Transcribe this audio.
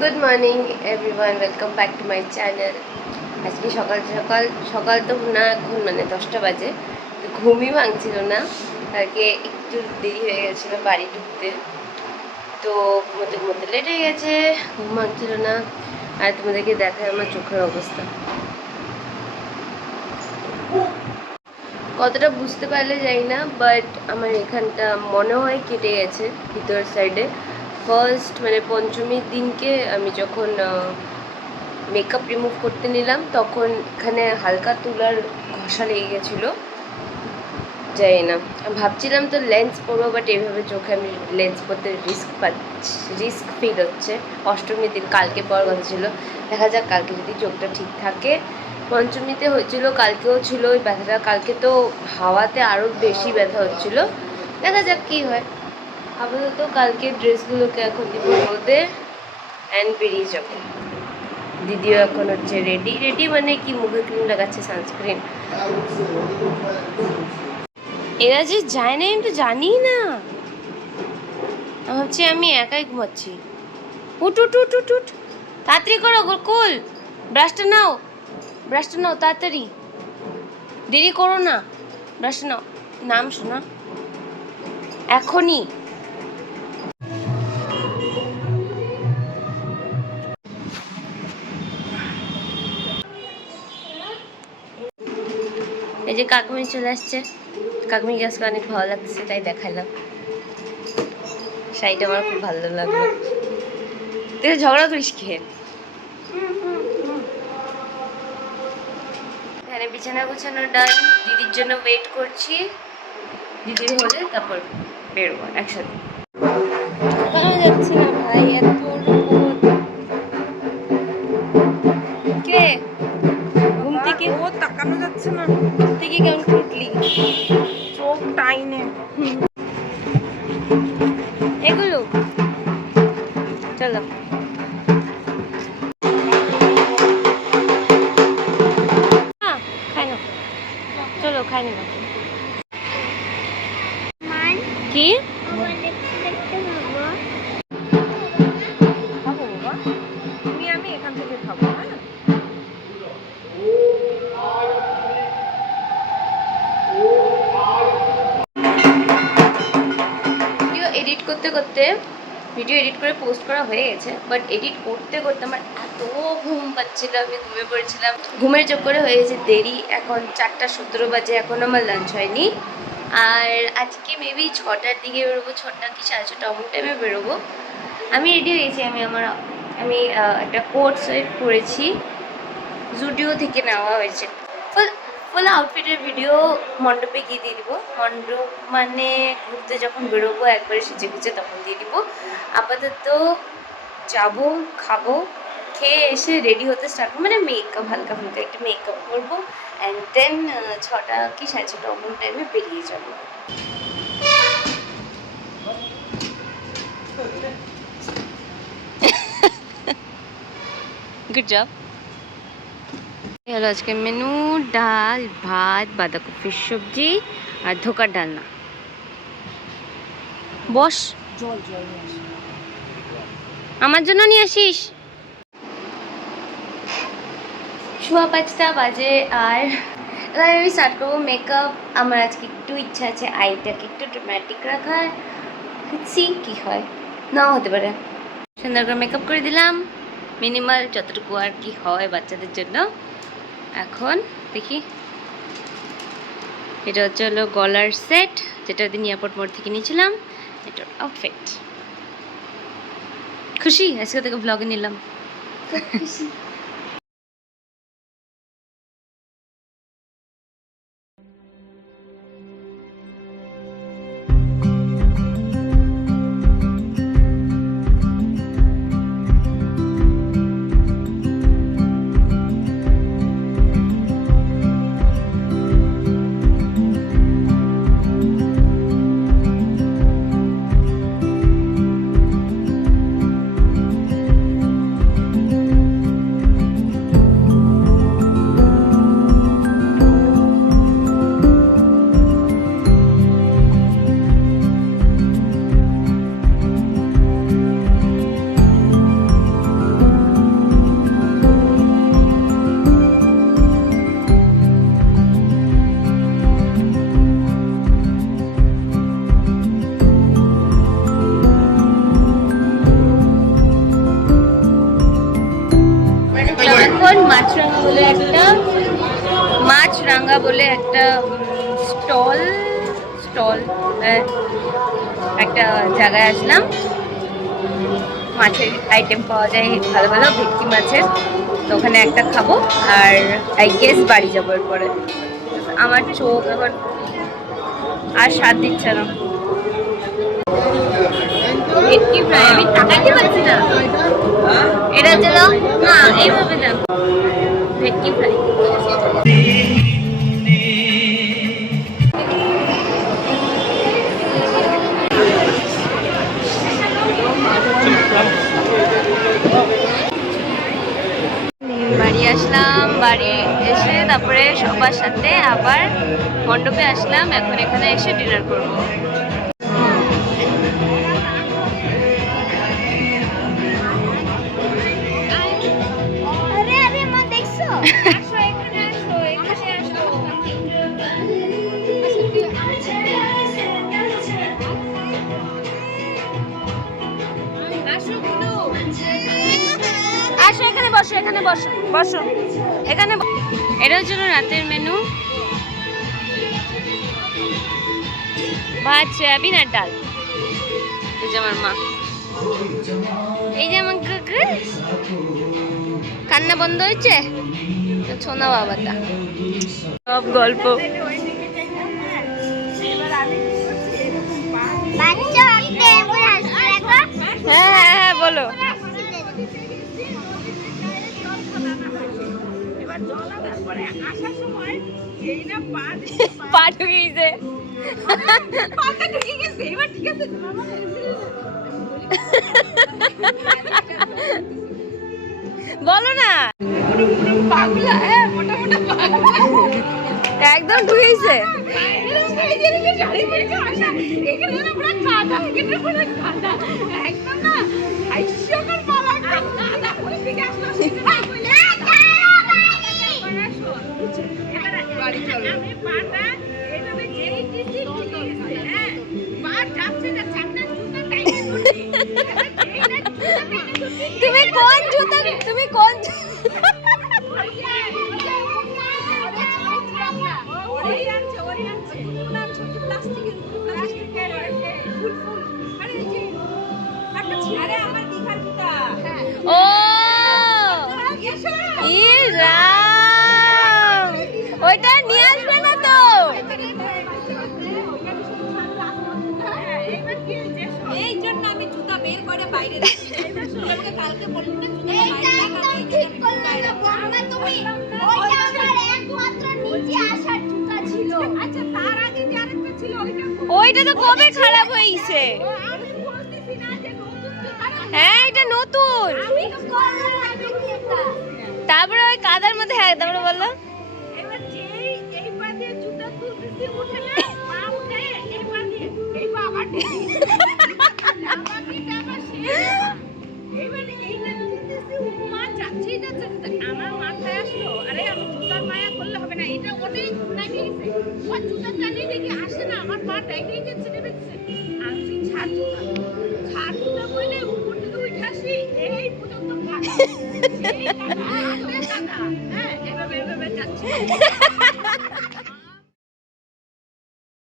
Good morning everyone welcome back to my channel আজকে সকাল সকাল সকাল তো না, এখন মানে দশটা বাজে। ঘুমই ভাঙছিল না। আজকে একটু দেরি হয়ে গেছিল বাড়ি ঢুকতে। তো ঘুমোতে ঘুমোতে লেট হয়ে গেছে, ঘুম ভাঙছিল না। আর তোমাদেরকে দেখায় আমার চোখের অবস্থা। কতটা বুঝতে পারলে যাই না বাট আমার এখানটা মনে হয় কেটে গেছে, ভিতর সাইডে ফার্স্ট মানে পঞ্চমীর দিনকে আমি যখন মেকআপ রিমুভ করতে নিলাম, তখন এখানে হালকা তুলার ঘষা লেগে গেছিল। যাই না। ভাবছিলাম তো লেন্স পরবো বাট এইভাবে চোখে আমি লেন্স পরতে রিস্ক পাচ্ছি রিস্ক ফিল হচ্ছে। অষ্টমীর দিন, কালকে পর কথা ছিল। দেখা যাক, কালকে যদি চোখটা ঠিক থাকে। পঞ্চমীতে হয়েছিল, কালকেও ছিল ওই ব্যথাটা। কালকে তো হাওয়াতে আরও বেশি ব্যথা হচ্ছিল। দেখা যাক কী হয়। আপাতত কালকে ড্রেসগুলোকে এখন দিব রোদে অ্যান্ড বেরিয়ে যাব। দিদিও এখন হচ্ছে রেডি রেডি মানে কি? মুখে ক্রিম লাগাচ্ছে সানস্ক্রিন এরা যে যায় না আমি তো জানি না। হচ্ছে আমি একাই ঘুমাচ্ছি। উঠ উঠ উঠ উঠ উঠ। তাড়াতাড়ি করো গোকুল ব্রাশটা নাও। ব্রাশটা নাও, তাড়াতাড়ি। দেরি করো না। ব্রাশটা নাও। নাম শোনা। এখনই। যে কাকমি চলে আসছে। কাকমি গ্যাসকে অনেক ভালো লাগছে, তাই দেখালাম। শাড়িটা আমার খুব ভালো লাগল। তুই ঝগড়া করিস খেয়ে এখানে বিছানা গুছানো ডান। দিদির জন্য ওয়েট করছি। দিদির হলে তারপর বেরোবো একসাথে। যাচ্ছে না ভাই, এত চলো খাই নেব কি? খাব। তুমি আমি এখান থেকে খাব হ্যাঁ? এডিট করতে করতে ভিডিও এডিট করে পোস্ট করা হয়ে গেছে বাট এডিট করতে করতে আমার এত ঘুম পাচ্ছিল, আমি ঘুমে পড়েছিলাম। ঘুমের চোখ করে হয়ে গেছে দেরি, এখন চারটা সতেরো বাজে, এখন আমার লাঞ্চ হয়নি। আর আজকে মেবি ছটার দিকে বেরোবো, ছটা কি, সাড়ে ছটা অমন টাইমে বেরোবো। আমি রেডি হয়েছি আমি আমার, আমি একটা কোট সেট পরেছি জুডিও থেকে নেওয়া হয়েছে। ফুল ফুল আউটফিটের ভিডিও মণ্ডপে গিয়ে দিয়ে দিব। মণ্ডপ মানে ঘুরতে যখন বেরোবো, একবারে সেজে গুজে তখন দিয়ে দিব। আপাতত যাব, খাব, খেয়ে এসে রেডি হতে স্টার্ট মানে মেকআপ হালকা হালকা একটু মেকআপ করব। অ্যান্ড দেন ছটা কি, সাড়ে ছটা অমন টাইমে বেরিয়ে যাব। গুড জব হলো আজকে মেনু ডাল ভাত বাঁধাকপির সবজি আর ধোকার ডালনা। বস। আমার জন্য নিয়ে আসিস? সোয়া পাঁচটা বাজে আর এবার আমি স্টার্ট করব মেকআপ আমার আজকে একটু ইচ্ছা আছে আইটাকে একটু ড্রামাটিক রাখার। সি কি হয়। নাও হতে পারে। সুন্দর করে মেকআপ করে দিলাম। মিনিমাল যতটুকু আর কি হয় বাচ্চাদের জন্য। এখন দেখি। এটা হচ্ছে হলো গলার সেট, যেটা দিন এয়ারপোর্ট মোড় থেকে নিয়েছিলাম। এটার আউটফিট খুশি? আজকে থেকে ব্লগে নিলাম। মাছরাঙা একটা স্টল স্টল একটা জায়গায় আসলাম। মাছের আইটেম পাওয়া যায়, ভালো ভালো, ভেটকি মাছের। তো ওখানে একটা খাব, আর আই গেস বাড়ি যাব এরপরে। আমার চোখ এখন আর স্বাদ দিচ্ছে না। ভেটকি ফ্রাই আমি না। এটা চলো না, এইভাবে ভেটকি ফ্রাই আসলাম বাড়ি এসে তারপরে সবার সাথে আবার মণ্ডপে আসলাম এখন এখানে এসে ডিনার করব। আরে আরে মা দেখছ? বসো এখানে বসো। বসো। এখানে এটা হচ্ছে রাতের মেনু ভাত সয়াবিন আর ডাল। এই যে আমার মা। এই যে আমার কাকা। কান্না বন্ধ হয়েছে? ছোনা বাবাটা সব গল্প। হ্যাঁ হ্যাঁ হ্যাঁ বলো। পা পা ঢুকে গেছে পাটা ঢুকে গেছে এবার ঠিক আছে বলো না। হ্যাঁ একদম ঢুকে গেছে that? ওইটা তো কবে খারাপ হয়েছে। হ্যাঁ এটা নতুন। তারপরে ওই কাদার মধ্যে হ্যাঁ তারপরে বলল। ও জুতা টানিয়ে দেখি আসে না, আমার পা ডেকেই যাচ্ছে নেমে যাচ্ছে আমি ছাড় জুতা ছাড় জুতা বলে উপর। হ্যাঁ